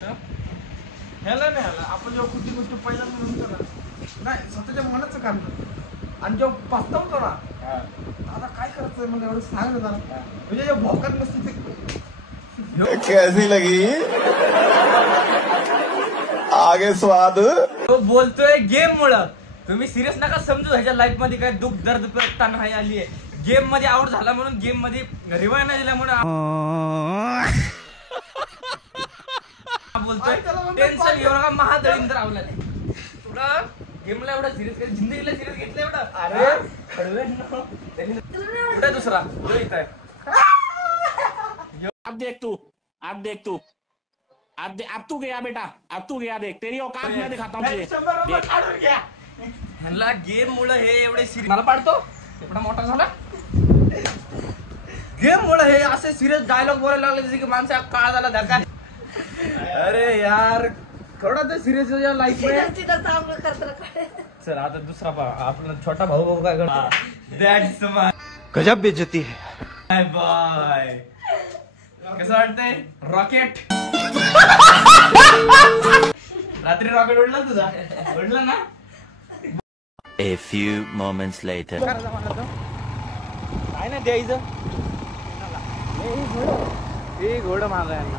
ह्याला नाही ह्याला आपण जेव्हा कुठली गोष्ट पहिल्यांदा म्हणतो ना, नाही स्वतःच्या मनाचं काम आणि जेव्हा पस्तावतो ना, आता काय करायचं मला एवढं सांग ना, म्हणजे जेव्हा भोकात नसते ते कैसी लगी आगे स्वाद बोलतोय गेम मुळे तुम्ही सिरियस नका समजू. ह्याच्या लाईफ मध्ये काय दुःख दर्द तन्हाई आली आहे. गेम मध्ये आउट झाला म्हणून गेम मध्ये रिवाय नाही दिल्यामुळे बोलतोय. टेन्शन घेऊ नका, महादळींद्र आवला नाही तुला. गेमला एवढा सिरियस जिंदगीला सिरियस घेतलं एवढं. अरे कुठे दुसरा अब देख तू अब तू गया बेटा, अब तू गया. देख तेरी औकात मैं दिखाता हूँ. ह्यांना गेम मुळे हे एवढे सिरियस मला पाडतो एवढा मोठा झाला. गेम मुळे हे असे सिरियस डायलॉग बोलायला लागले जसे की माणसा काळ झाला धक्का. अरे यार थोडा तर सिरियस लाईफ मध्ये. चल आता दुसरा आपला छोटा भाऊ काय करतो. गजब बेइज्जती है. Bye bye. कसं वाटतंय रॉकेट. रात्री रॉकेट उडला तुझा उडला ना. A few moments later. काय नाही द्यायचं हे घोड माग यांना.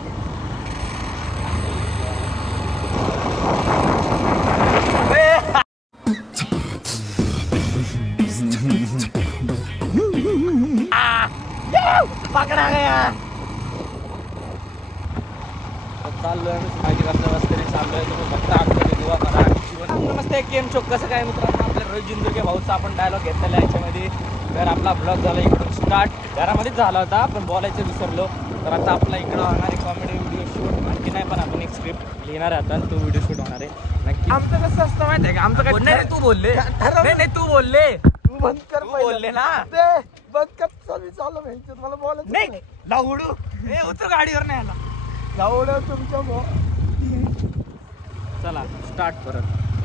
पकडा गया. चाललोय माझी कसं वस्तरी चाललोय. तुम्ही फक्त आमच्या दुआ करा. नमस्ते केम चोक कसं काय मित्रांनो. आपल्या रोहित जिंदुर्गे भाऊचा आपण डायलॉग घेतलेला आहे याच्यामध्ये. तर आपला ब्लॉग झाला इकडून स्टार्ट. घरामध्येच झाला होता पण बोलायचं विसरलो. तर आता आपला इकडं होणार आहे कॉमेडी व्हिडिओ शूट. आणखी नाही पण आपण एक स्क्रिप्ट लिहिणार आहे आता. तो व्हिडिओ शूट होणार आहे नक्की. आमचं कसं असतं माहिती आहे का. आमचं काय नाही तू बोलले नाही तू बोलले तू बंद कर बोलले ना बंद कर. चालू मला बोलायचं नाही लावडू हे उतर गाडीवर नाही आला. लावडं तुमच्या चला स्टार्ट परत.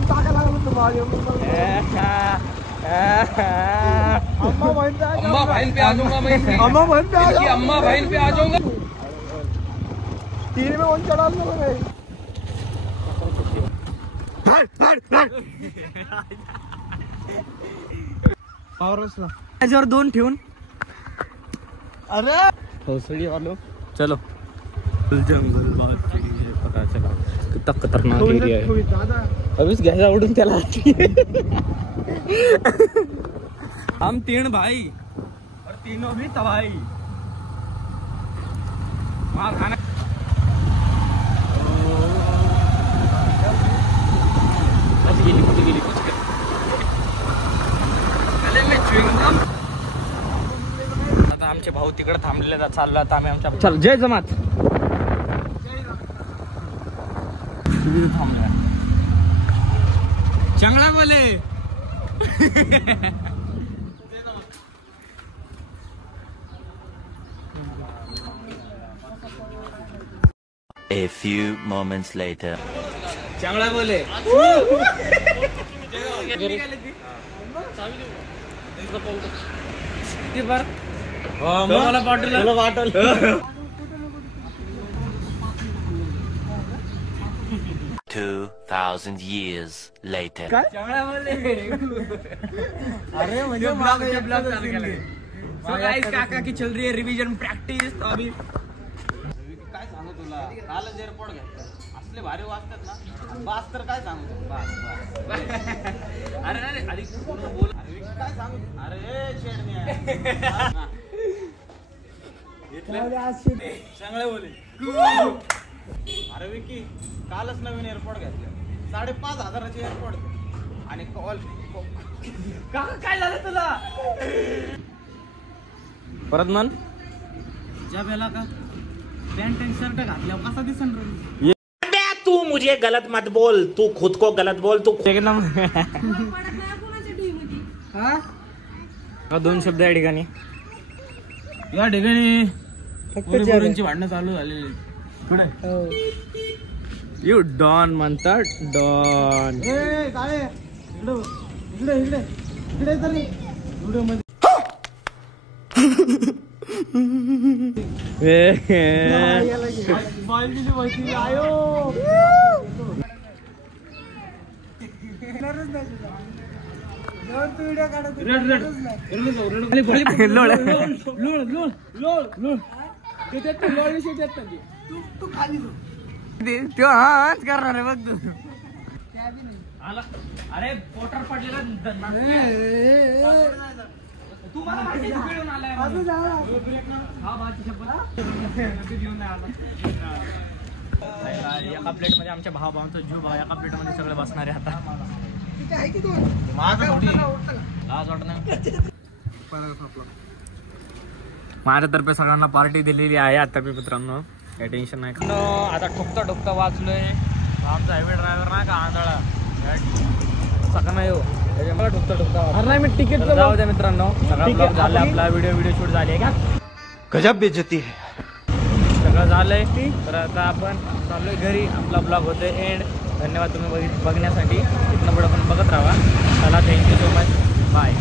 टाका लागलं तुम्हाला अम्मा बहन पे आ जाऊंगा मैं. अम्मा बहन पे आ जाऊंगा. अम्मा बहन पे आ जाऊंगा. तीन में वन चढ़ा दूंगा मैं. पावरसला त्याच्यावर दोन ठेवून अरे भोसडी वालो. चलो जंगल पता चला कितना खतरनाक एरिया है. अभी घ्यायचा उडून त्याला. हम 3 भाई और तीनों भी तबाही. वहाँ खाना आता आमचे भाऊ तिकडे थांबलेले चाललो. आता आम्ही आमच्या चल जय जमात थांबला. चांगला बोले. A few moments later. चांगला बोले. मला पाठवलं 2000 years later. चांगला बोले. अरे म्हणजे ब्लॉग चालू केला. So guys काका की चल रही है रिवीजन प्रॅक्टिस. तो अभी काय सांगू तुला. कालच एअरपोर्ट घेतलं असले भारी वाजतात ना. बास तर काय सांगू तुला. बास अरे नाही आधी पूर्ण बोल. काय सांगू. अरे शेडणी चांगला बोले. अरे विकी कालच नवीन एअरपोर्ट घेतलं. 5,500 एअरपोर्ट आणि कॉल. काका काय झालं तुला परत मन. ज्या वेळेला का पॅन्ट आणि शर्ट घातल्यावर कसा दिसन रे. तू मुझे गलत मत बोल. तू खुद को गलत बोल. तू दोन शब्द या ठिकाणी. या ठिकाणी पोरींची भांडणं चालू झालेली. यू डॉन म्हणतात डॉन. इकडे तरी व्हिडिओ मध्ये करणार आहे बघ तू. अरे पोटर पडलेला तू मला माहिती आहे, खेळून आलाय हा बाची शपथ घेऊन नाही आला. एका प्लेट मध्ये आमच्या भावांचा जीव भाव एका प्लेट मध्ये सगळे बसणार आहे आता. माझं थोडी लाज वाटत नाही. माझ्यातर्फे सगळ्यांना पार्टी दिलेली आहे आता मित्रांनो, काही टेन्शन नाही. आता ठोकता वाचलोय. आमचा हायवे ड्रायव्हर नाही का आंधळा सका नाही हो, त्याच्यामुळे ठोकता नाही मी तिकीट जाऊ द्या मित्रांनो. सगळा ब्लॉग झाला आपला, व्हिडिओ शूट झाली का गजब बेइज्जती है. सगळं झालंय. तर आता आपण चाललोय घरी. आपला ब्लॉग होतोय एंड. धन्यवाद तुम्ही बघण्यासाठी. इथनं पुढे पण बघत राहा. चला, थँक्यू सो मच. बाय.